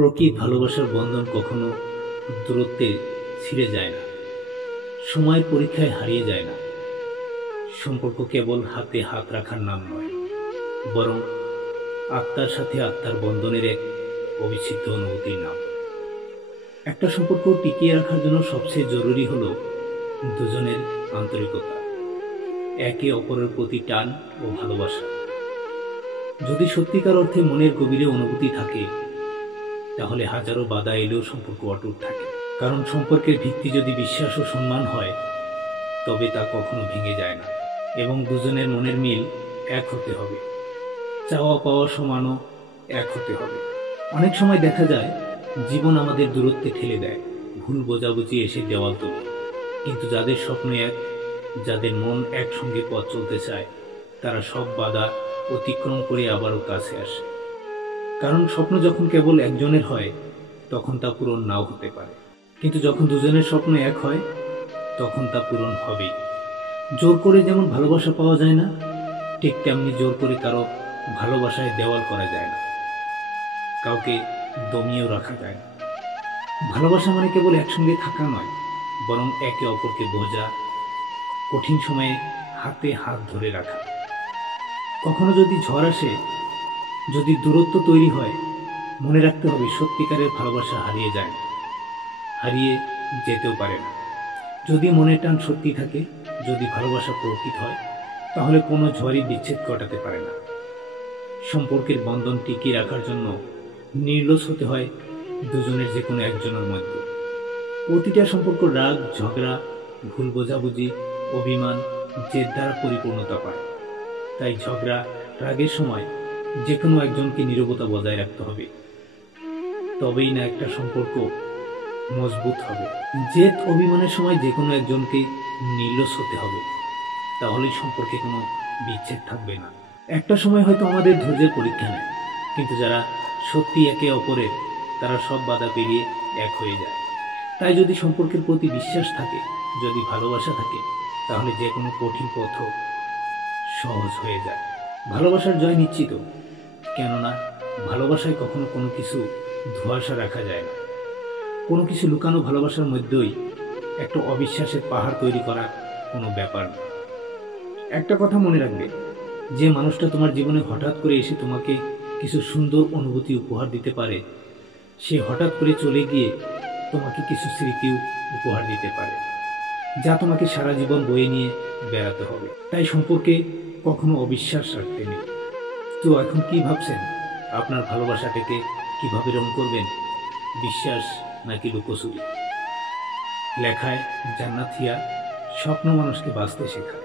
প্রকৃত ভালোবাসার বন্ধন কখনো দূরত্বে ছিঁড়ে যায় না, সময়ের পরীক্ষায় হারিয়ে যায় না। সম্পর্ক কেবল হাতে হাত রাখার নাম নয়, বরং আত্মার সাথে আত্মার বন্ধনের এক অবিচ্ছেদ্য অনুভূতির নাম। একটা সম্পর্ক টিকিয়ে রাখার জন্য সবচেয়ে জরুরি হলো দুজনের আন্তরিকতা, একে অপরের প্রতি টান ও ভালোবাসা। যদি সত্যিকার অর্থে মনের গভীরে অনুভূতি থাকে, তাহলে হাজারো বাধা এলেও সম্পর্ক অটুট থাকে। কারণ সম্পর্কের ভিত্তি যদি বিশ্বাস ও সম্মান হয়, তবে তা কখনো ভেঙে যায় না। এবং দুজনের মনের মিল এক হতে হবে, চাওয়া পাওয়া সমানও এক হতে হবে। অনেক সময় দেখা যায় জীবন আমাদের দূরত্বে ঠেলে দেয়, ভুল বোঝাবুঝি এসে দেওয়াল তোলে। কিন্তু যাদের স্বপ্ন এক, যাদের মন একসঙ্গে পথ চলতে চায়, তারা সব বাধা অতিক্রম করে আবারও কাছে আসে। কারণ স্বপ্ন যখন কেবল একজনের হয়, তখন তা পূরণ নাও হতে পারে। কিন্তু যখন দুজনের স্বপ্ন এক হয়, তখন তা পূরণ হবেই। জোর করে যেমন ভালোবাসা পাওয়া যায় না, ঠিক তেমনি জোর করে কারো ভালোবাসায় দেওয়াল করা যায় না, কাউকে দমিয়েও রাখা যায় না। ভালোবাসা মানে কেবল একসঙ্গে থাকা নয়, বরং একে অপরকে বোঝা, কঠিন সময়ে হাতে হাত ধরে রাখা। কখনো যদি ঝড় আসে, যদি দূরত্ব তৈরি হয়, মনে রাখতে হবে সত্যিকারের ভালোবাসা হারিয়ে যায় না, হারিয়ে যেতেও পারে না। যদি মনের টান সত্যি থাকে, যদি ভালোবাসা প্রকৃত হয়, তাহলে কোনো ঝড়ই বিচ্ছেদ ঘটাতে পারে না। সম্পর্কের বন্ধন টিকিয়ে রাখার জন্য নির্লজ্জ হতে হয় দুজনের যে কোনো একজনের মধ্যে। প্রতিটা সম্পর্ক রাগ, ঝগড়া, ভুল বোঝাবুঝি, অভিমান, জেদ দ্বারা পরিপূর্ণতা পায়। তাই ঝগড়া, রাগের সময় যে কোনো একজনকে নীরবতা বজায় রাখতে হবে, তবেই না একটা সম্পর্ক মজবুত হবে। জেদ, অভিমানের সময় যে কোনো একজনকে নির্লজ্জ হতে হবে, তাহলেই সম্পর্কে কোনো বিচ্ছেদ থাকবে না। একটা সময় হয়তো আমাদের ধৈর্যের পরীক্ষা নেয়, কিন্তু যারা সত্যি একে অপরের, তারা সব বাধা পেরিয়ে এক হয়ে যায়। তাই যদি সম্পর্কের প্রতি বিশ্বাস থাকে, যদি ভালোবাসা থাকে, তাহলে যে কোনো কঠিন পথ সহজ হয়ে যায়। ভালোবাসার জয় নিশ্চিত, কেননা ভালোবাসায় কখনো কোনো কিছু ধোঁয়াশা রাখা যায় না। কোনো কিছু লুকানো ভালোবাসার মধ্যেই একটা অবিশ্বাসের পাহাড় তৈরি করা কোনো ব্যাপার না। একটা কথা মনে রাখবে, যে মানুষটা তোমার জীবনে হঠাৎ করে এসে তোমাকে কিছু সুন্দর অনুভূতি উপহার দিতে পারে, সে হঠাৎ করে চলে গিয়ে তোমাকে কিছু স্মৃতিও উপহার দিতে পারে, যা তোমাকে সারা জীবন বয়ে নিয়ে বেড়াতে হবে। তাই সম্পর্কে কখনো অবিশ্বাস রাখতে নেই। তো এখন কি ভাবছেন, আপনার ভালোবাসাটাকে কিভাবে রং করবেন? বিশ্বাস নাকি লুকোচুরি? লেখায় জান্নাতিয়া স্বপ্ন মানুষকে বাঁচতে শেখায়।